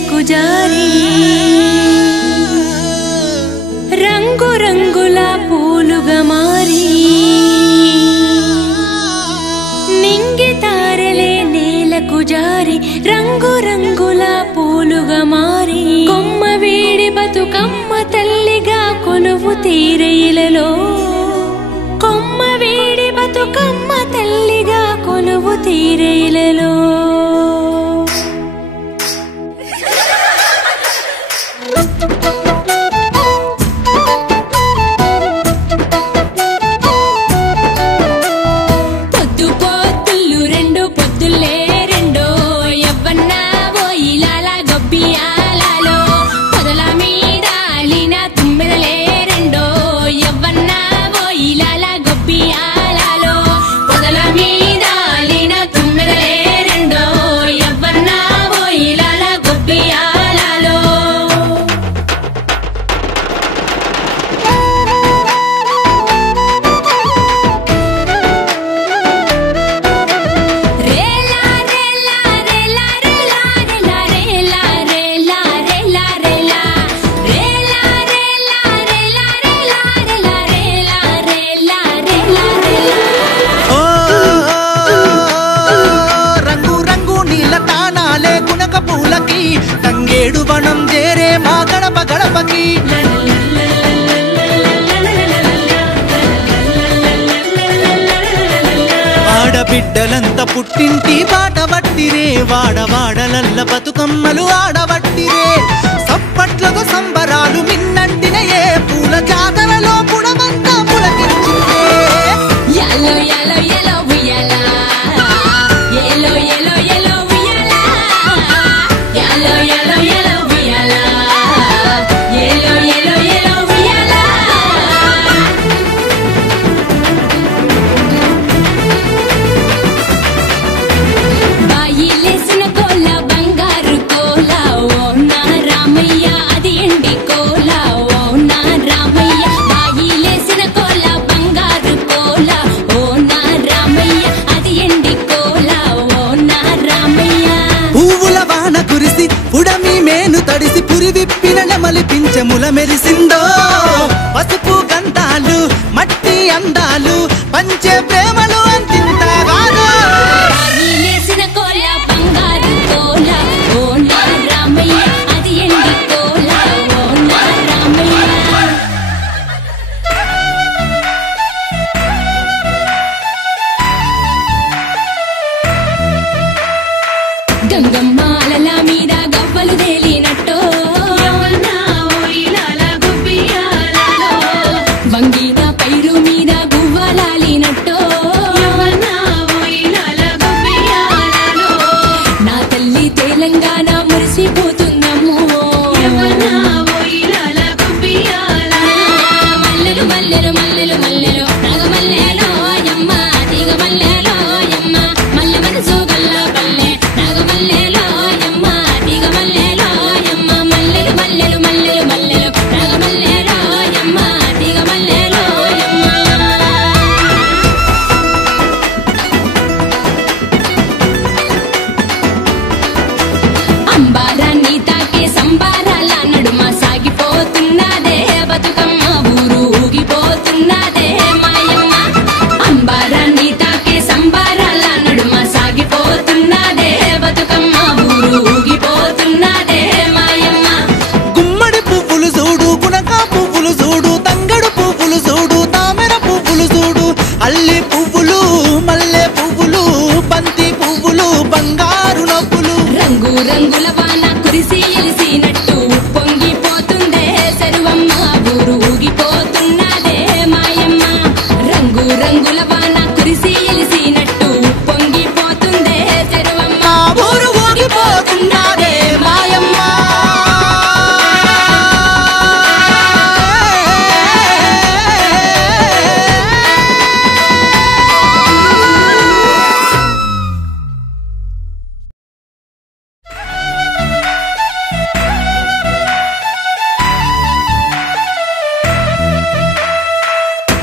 నేలకు జారి రంగు రంగుల పూలుగా మారి నింగి తారలే నేలకు జారి రంగు రంగుల పూలుగా మారి కొమ్మ వీడి బతుకమ్మ తల్లిగా కొలువు తీరైలలో కొమ్మ వీడి బతుకమ్మ తల్లిగా కొలువు తీరైలలో తంగేడు వనం చేరే మా గడప గడపకి ఆడబిడ్డలంతా పుట్టింటి బాట పట్టిరే వాడవాడలల్ల బతుకమ్మలు ఆడబట్టిరే సప్పట్లతో సంబరాలు మిన్నంటినయే పూల జాతరలో పుడమంతా పులకించిందే యాలో యాలో యాలో ఉయ్యాలా ఏలో ఏలో ఏలో ఉయ్యాలా యాలో యాలో యాలో ఉయ్యాలా ఏలో ఏలో ఏలో ఉయ్యాలా బాయిలేసిన కోల బంగారు కోల ఓ నా రామయ్య అది ఎండి కోల ఓ నా రామయ్య బాయిలేసిన కోల బంగారు కోల ఓ నా రామయ్య అది ఎండి కోల ఓ నా రామయ్య పువ్వుల వాన కురిసి పుడమి మేను తడిసి పురి విప్పిన నెమలి పింఛముల మెరిసిందో పసుపు గంధాలు మట్టి అందాలు పంచే ప్రేమలు అంతింతగాను బాయిలేసిన కోల బంగారు కోల ఓ నా రామయ్య అది ఎండి కోల ఓ నా రామయ్య గంగమ్మ అలల మీద గవ్వలు తేలినట్టో వంగిన పైరు మీద గువ్వలాలినట్టో నా తల్లి తెలంగాణ మురిసిపోతుందమ్మో మల్లెలు మల్లెలు మల్లెలు మల్లెలు నాగమల్లెలో యమ్మ తీగ మల్లెలో యమ్మ మల్లె మనసు గల్ల పల్లె నాగమల్లెలో యమ్మ తీగ మల్లెలో యమ్మ మల్లెలు మల్లెలు మల్లెలు మల్లెలు నాగమల్లెలో యమ్మ తీగ మల్లెలో యమ్మ అంబారాన్ని తాకే సంబారాల నడుమ సాగిపోతున్నదే బతుకమ్మ ఊరు ఊగిపోతున్నదే మాయమ్మ అంబారాన్ని తాకే సంబారాల నడుమ సాగిపోతున్నదే బతుకమ్మ ఊరు ఊగిపోతున్నదే మాయమ్మ గుమ్మడి పువ్వులు చూడు గునక పువ్వులు చూడు తంగడు పువ్వులు చూడు తామెర పువ్వులు చూడు అల్లి పువ్వులు మల్లె పువ్వులు బంతి పువ్వులు బంగారు నవ్వులు రంగు రంగుల వాన కురిసి ఎలిసినట్టు పొంగిపోతుందే సరువమ్మ ఊరు ఊగిపోతున్నదే మాయమ్మ రంగు రంగుల వాన కురిసి ఎలిసినట్టు పొంగిపోతుందే సరువమ్మ మా ఊరు ఊగిపోతున్నదే మాయమ్మ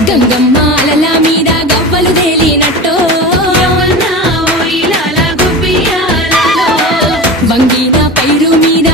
గంగమ్మ అలల మీద గవ్వలు తేలినట్టో వంగిన పైరు మీద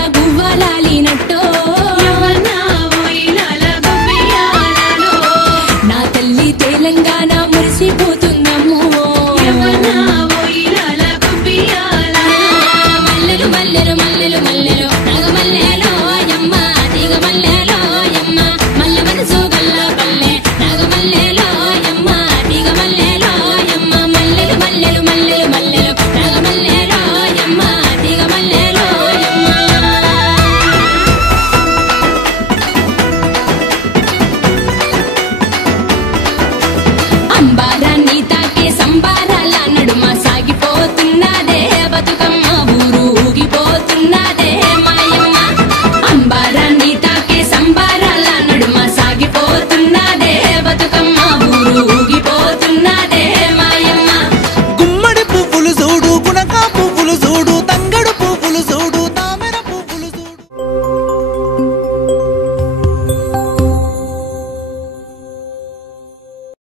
చూడు